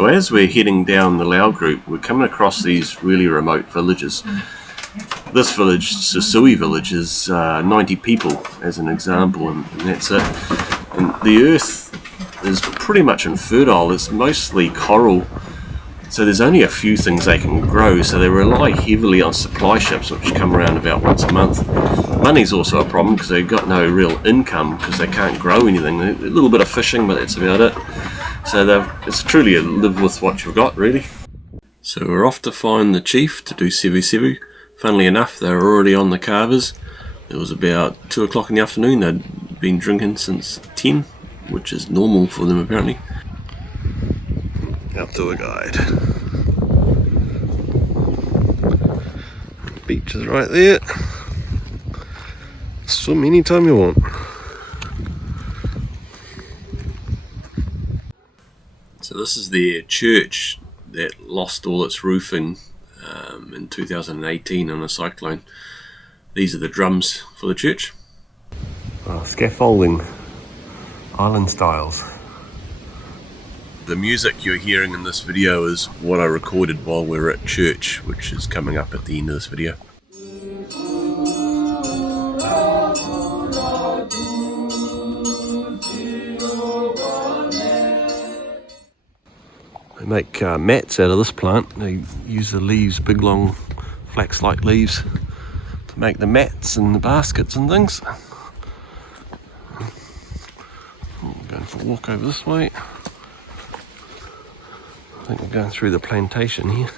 So as we're heading down the Lao group, we're coming across these really remote villages. This village, Susui village, is 90 people as an example, and that's it. And the earth is pretty much infertile. It's mostly coral, so there's only a few things they can grow, so they rely heavily on supply ships, which come around about once a month. Money's also a problem because they've got no real income because they can't grow anything. A little bit of fishing, but that's about it. So it's truly a live with what you've got, really. So we're off to find the chief to do sevu sevu. Funnily enough, they were already on the carvers. It was about 2 o'clock in the afternoon. They'd been drinking since 10, which is normal for them apparently. Outdoor guide. The beach is right there. Swim anytime you want. So this is their church that lost all its roofing in 2018 on a cyclone. These are the drums for the church. Scaffolding, island styles. The music you're hearing in this video is what I recorded while we were at church, which is coming up at the end of this video. They make mats out of this plant. They use the leaves, big long flax-like leaves, to make the mats and the baskets and things. We're going for a walk over this way. I think we're going through the plantation here.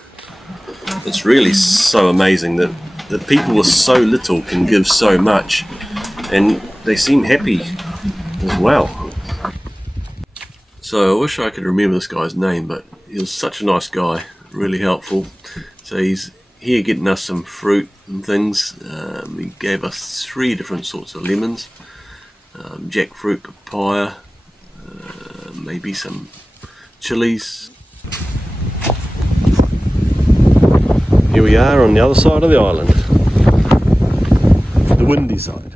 It's really so amazing that people with so little can give so much, and they seem happy as well. So I wish I could remember this guy's name, but he was such a nice guy, really helpful. So he's here getting us some fruit and things. He gave us 3 different sorts of lemons, jackfruit, papaya, maybe some chilies. Here we are on the other side of the island, the windy side.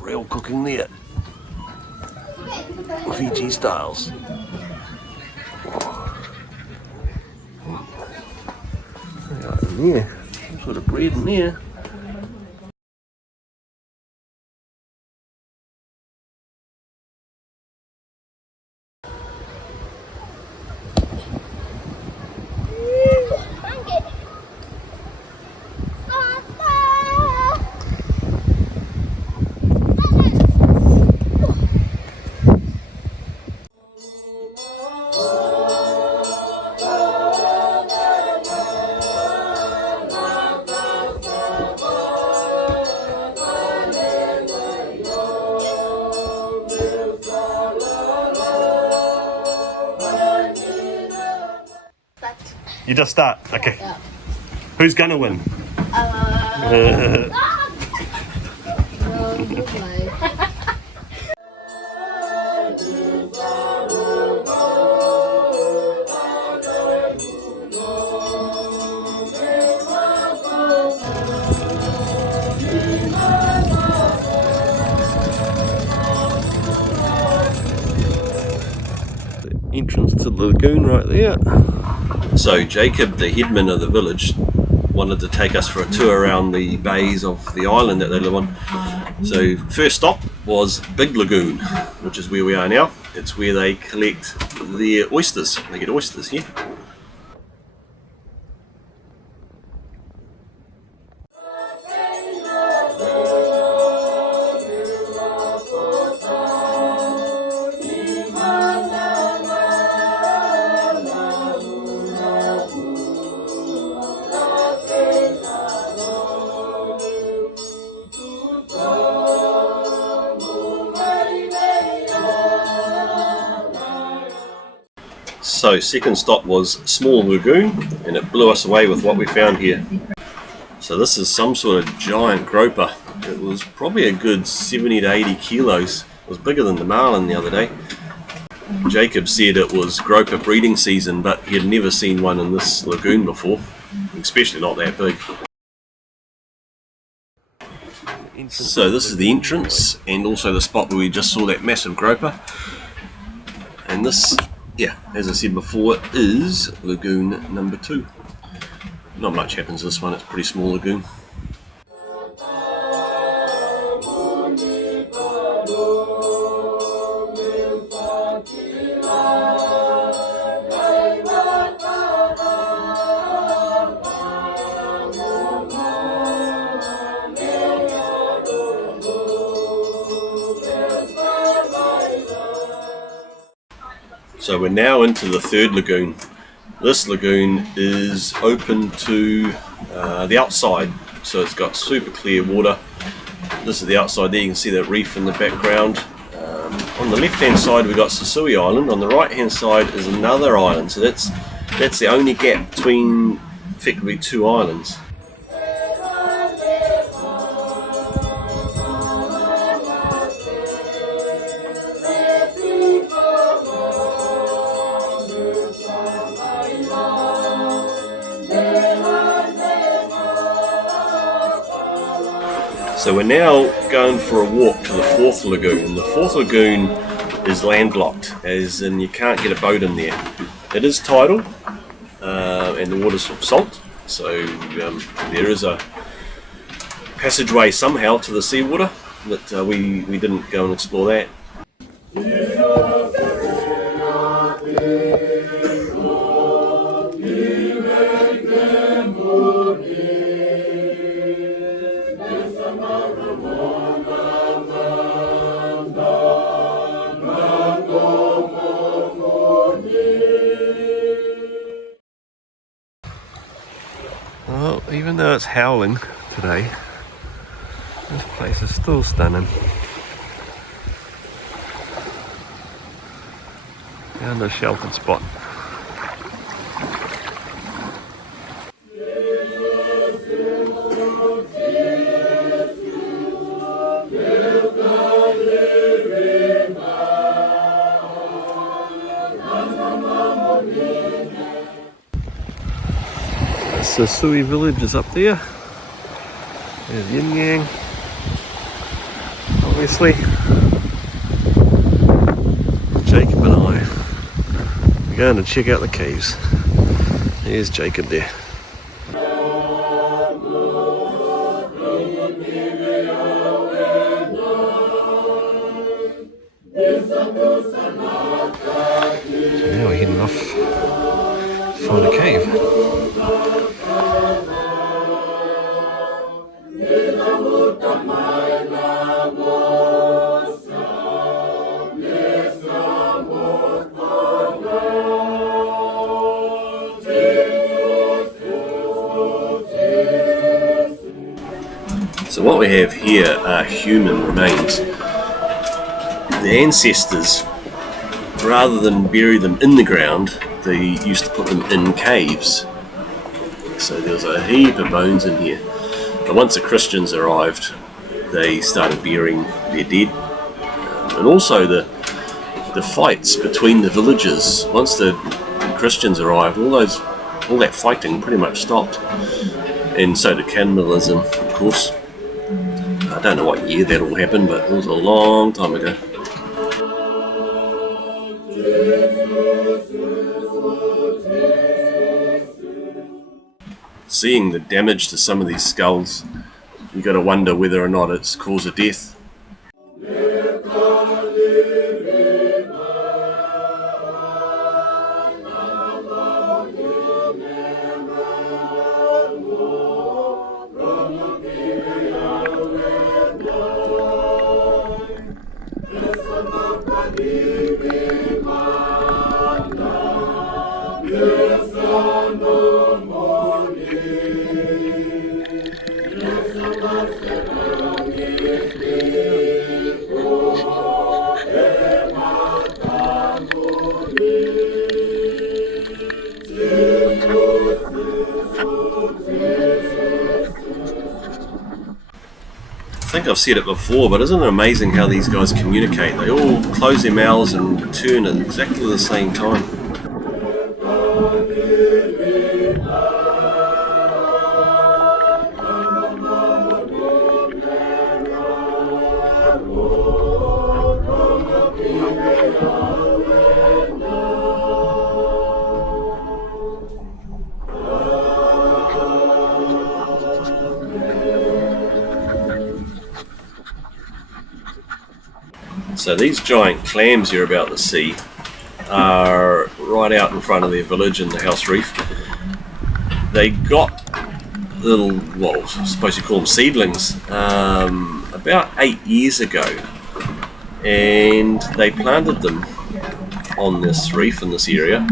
Real cooking there, Fiji styles. Yeah, some sort of bread in there. You just start, okay. Yeah. Who's gonna win? The entrance to the lagoon right there. So Jacob, the headman of the village, wanted to take us for a tour around the bays of the island that they live on. So first stop was Big Lagoon, which is where we are now. It's where they collect their oysters. They get oysters here. So second stop was Small Lagoon, and it blew us away with what we found here. So this is some sort of giant groper. It was probably a good 70 to 80 kilos. It was bigger than the marlin the other day. Jacob said it was groper breeding season, but he had never seen one in this lagoon before, especially not that big. So this is the entrance and also the spot where we just saw that massive groper. And this, yeah, as I said before, is lagoon number 2. Not much happens this one, it's a pretty small lagoon. So we're now into the third lagoon. This lagoon is open to the outside, so it's got super clear water. This is the outside there, you can see that reef in the background. On the left hand side we've got Susui Island, on the right hand side is another island, so that's the only gap between effectively 2 islands. So we're now going for a walk to the fourth lagoon. The fourth lagoon is landlocked, as in you can't get a boat in there. It is tidal, and the water's salt, so there is a passageway somehow to the seawater, but we didn't go and explore that. Well, even though it's howling today, this place is still stunning. Found a sheltered spot. The Susui village is up there. There's Yin Yang, obviously. Jacob and I are going to check out the caves. There's Jacob there. So now we're heading off to find a cave. So what we have here are human remains. The ancestors, rather than bury them in the ground, they used to put them in caves. So there's a heap of bones in here. But once the Christians arrived, they started burying their dead. And also the fights between the villages. Once the Christians arrived, all that fighting pretty much stopped. And so did cannibalism, of course. I don't know what year that all happened, but it was a long time ago. Seeing the damage to some of these skulls, you got to wonder whether or not it's cause of death. think I've said it before, but isn't it amazing how these guys communicate? They all close their mouths and turn at exactly the same time. So these giant clams you're about to see are right out in front of their village in the house reef. They got little, well, I suppose you call them seedlings, about 8 years ago, and they planted them on this reef in this area,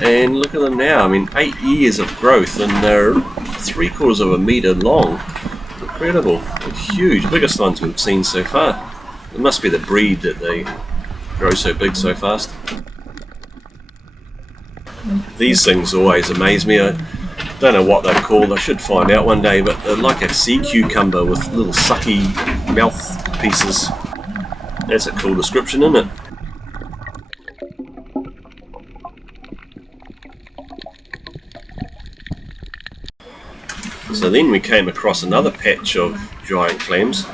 and look at them now. I mean, 8 years of growth, and they're 3/4 of a metre long. Incredible. They're huge, biggest ones we've seen so far. It must be the breed that they grow so big so fast. These things always amaze me. I don't know what they're called. I should find out one day, but they're like a sea cucumber with little sucky mouth pieces. That's a cool description, isn't it? So then we came across another patch of giant clams.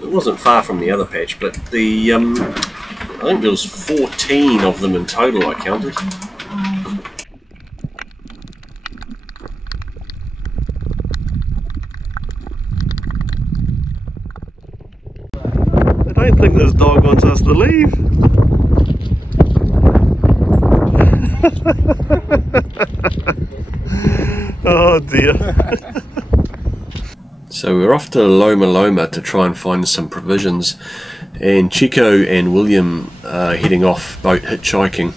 It wasn't far from the other patch, but the I think there was 14 of them in total I counted. I don't think this dog wants us to leave. Oh dear. So we're off to Loma Loma to try and find some provisions, and Chico and William are heading off boat hitchhiking.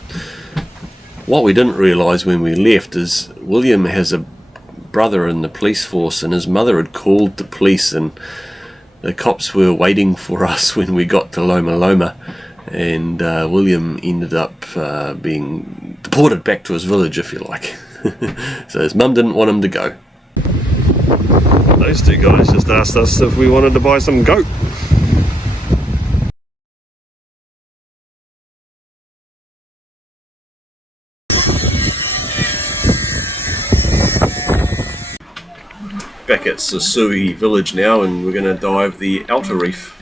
What we didn't realise when we left is William has a brother in the police force, and his mother had called the police, and the cops were waiting for us when we got to Loma Loma, and William ended up being deported back to his village, if you like. So his mum didn't want him to go. Those two guys just asked us if we wanted to buy some goat. Back at Susui village now, and we're going to dive the outer reef.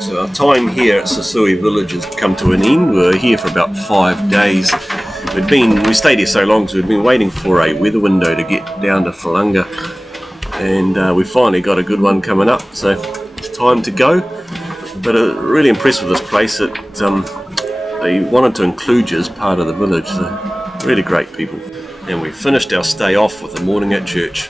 So our time here at Susui village has come to an end. We were here for about 5 days. We stayed here so long because we'd been waiting for a weather window to get down to Falanga, and we finally got a good one coming up, so it's time to go. But really impressed with this place. They wanted to include you as part of the village, so really great people. And we finished our stay off with the morning at church.